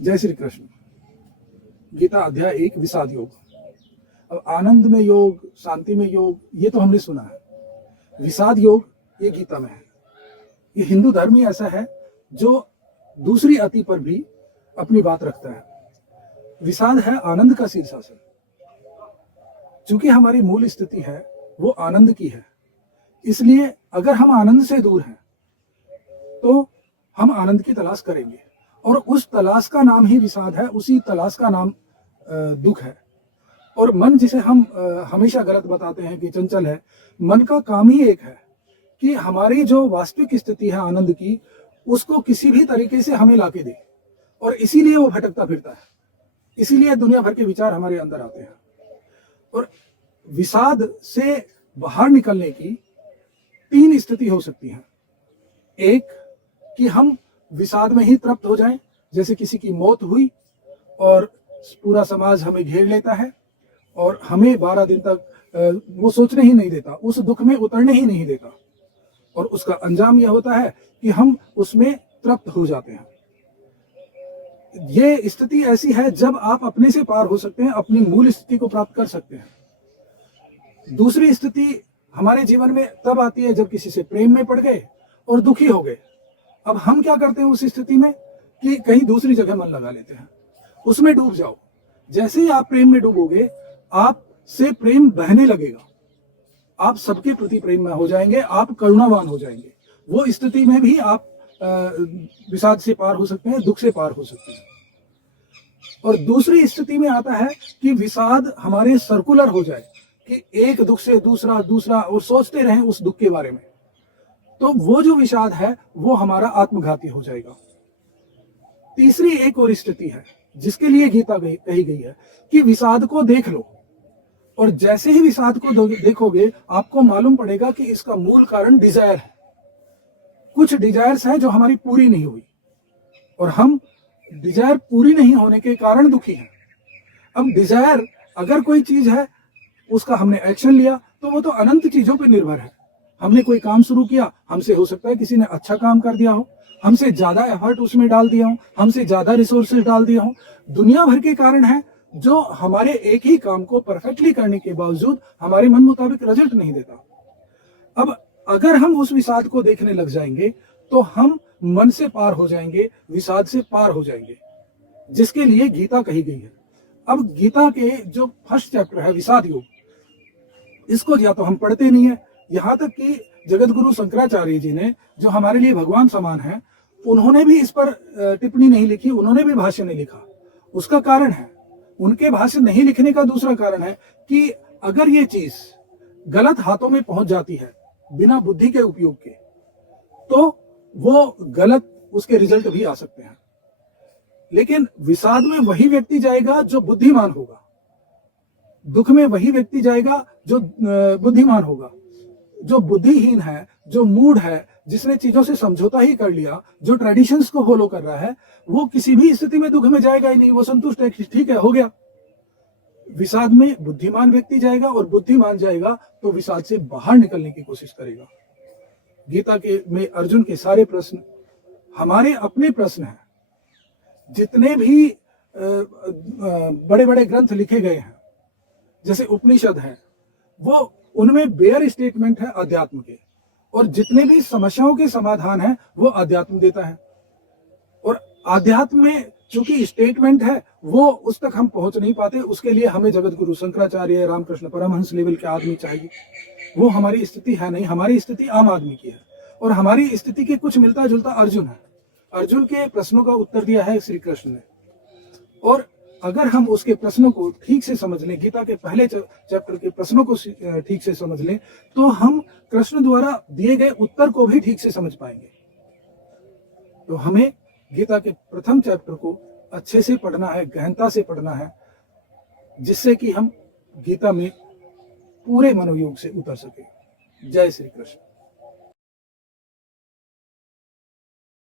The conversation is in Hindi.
जय श्री कृष्ण। गीता अध्याय 1 विषाद योग। अब आनंद में योग, शांति में योग, ये तो हमने सुना है। विषाद योग ये गीता में है। ये हिंदू धर्म ही ऐसा है जो दूसरी अति पर भी अपनी बात रखता है। विषाद है आनंद का शीर्षासन। चूंकि हमारी मूल स्थिति है वो आनंद की है, इसलिए अगर हम आनंद से दूर हैं तो हम आनंद की तलाश करेंगे, और उस तलाश का नाम ही विषाद है, उसी तलाश का नाम दुख है। और मन, जिसे हम हमेशा गलत बताते हैं कि चंचल है, मन का काम ही एक है कि हमारी जो वास्तविक स्थिति है आनंद की, उसको किसी भी तरीके से हमें लाके दे, और इसीलिए वो भटकता फिरता है। इसीलिए दुनिया भर के विचार हमारे अंदर आते हैं। और विषाद से बाहर निकलने की 3 स्थिति हो सकती है। एक, कि हम विषाद में ही तृप्त हो जाएं, जैसे किसी की मौत हुई और पूरा समाज हमें घेर लेता है और हमें 12 दिन तक वो सोचने ही नहीं देता, उस दुख में उतरने ही नहीं देता, और उसका अंजाम यह होता है कि हम उसमें तृप्त हो जाते हैं। ये स्थिति ऐसी है जब आप अपने से पार हो सकते हैं, अपनी मूल स्थिति को प्राप्त कर सकते हैं। दूसरी स्थिति हमारे जीवन में तब आती है जब किसी से प्रेम में पड़ गए और दुखी हो गए। अब हम क्या करते हैं उस स्थिति में कि कहीं दूसरी जगह मन लगा लेते हैं, उसमें डूब जाओ। जैसे ही आप प्रेम में डूबोगे, आप से प्रेम बहने लगेगा, आप सबके प्रति प्रेम में हो जाएंगे, आप करुणावान हो जाएंगे। वो स्थिति में भी आप विषाद से पार हो सकते हैं, दुख से पार हो सकते हैं। और दूसरी स्थिति में आता है कि विषाद हमारे सर्कुलर हो जाए, कि एक दुख से दूसरा दूसरा, और सोचते रहें उस दुख के बारे में, तो वो जो विषाद है वो हमारा आत्मघाती हो जाएगा। तीसरी एक और स्थिति है जिसके लिए गीता कही गई है कि विषाद को देख लो, और जैसे ही विषाद को देखोगे आपको मालूम पड़ेगा कि इसका मूल कारण डिजायर है। कुछ डिजायर्स हैं जो हमारी पूरी नहीं हुई, और हम डिजायर पूरी नहीं होने के कारण दुखी हैं। अब डिजायर अगर कोई चीज है, उसका हमने एक्शन लिया, तो वो तो अनंत चीजों पर निर्भर है। हमने कोई काम शुरू किया, हमसे हो सकता है किसी ने अच्छा काम कर दिया हो, हमसे ज्यादा एफर्ट उसमें डाल दिया हो, हमसे ज्यादा रिसोर्सेज डाल दिया हो। दुनिया भर के कारण है जो हमारे एक ही काम को परफेक्टली करने के बावजूद हमारे मन मुताबिक रिजल्ट नहीं देता। अब अगर हम उस विषाद को देखने लग जाएंगे तो हम मन से पार हो जाएंगे, विषाद से पार हो जाएंगे, जिसके लिए गीता कही गई है। अब गीता के जो फर्स्ट चैप्टर है विषाद योग, इसको या तो हम पढ़ते नहीं है, यहाँ तक कि जगत गुरु शंकराचार्य जी ने, जो हमारे लिए भगवान समान है, उन्होंने भी इस पर टिप्पणी नहीं लिखी, उन्होंने भी भाष्य नहीं लिखा। उसका कारण है, उनके भाष्य नहीं लिखने का दूसरा कारण है कि अगर ये चीज गलत हाथों में पहुंच जाती है बिना बुद्धि के उपयोग के, तो वो गलत उसके रिजल्ट भी आ सकते हैं। लेकिन विषाद में वही व्यक्ति जाएगा जो बुद्धिमान होगा, दुख में वही व्यक्ति जाएगा जो बुद्धिमान होगा। जो बुद्धिहीन है, जो मूड है, जिसने चीजों से समझौता ही कर लिया, जो ट्रेडिशंस को फॉलो कर रहा है, वो किसी भी स्थिति में दुख में जाएगा ही नहीं, वो संतुष्ट है, ठीक है, हो गया। विषाद में बुद्धिमान व्यक्ति जाएगा, और बुद्धिमान जाएगा तो विषाद से बाहर निकलने की कोशिश करेगा। गीता के में अर्जुन के सारे प्रश्न हमारे अपने प्रश्न हैं। जितने भी बड़े बड़े ग्रंथ लिखे गए हैं, जैसे उपनिषद है, वो उनमें बेयर स्टेटमेंट है अध्यात्म के, और जितने भी समस्याओं के समाधान है वो अध्यात्म देता है। और अध्यात्म में चूंकि स्टेटमेंट है, वो उस तक हम पहुंच नहीं पाते, उसके लिए हमें जगत गुरु शंकराचार्य, रामकृष्ण परमहंस लेवल के आदमी चाहिए। वो हमारी स्थिति है नहीं, हमारी स्थिति आम आदमी की है, और हमारी स्थिति के कुछ मिलता जुलता अर्जुन है। अर्जुन के प्रश्नों का उत्तर दिया है श्री कृष्ण ने, और अगर हम उसके प्रश्नों को ठीक से समझ लें, गीता के पहले चैप्टर के प्रश्नों को ठीक से समझ लें, तो हम कृष्ण द्वारा दिए गए उत्तर को भी ठीक से समझ पाएंगे। तो हमें गीता के प्रथम चैप्टर को अच्छे से पढ़ना है, गहनता से पढ़ना है, जिससे कि हम गीता में पूरे मनोयोग से उतर सके। जय श्री कृष्ण।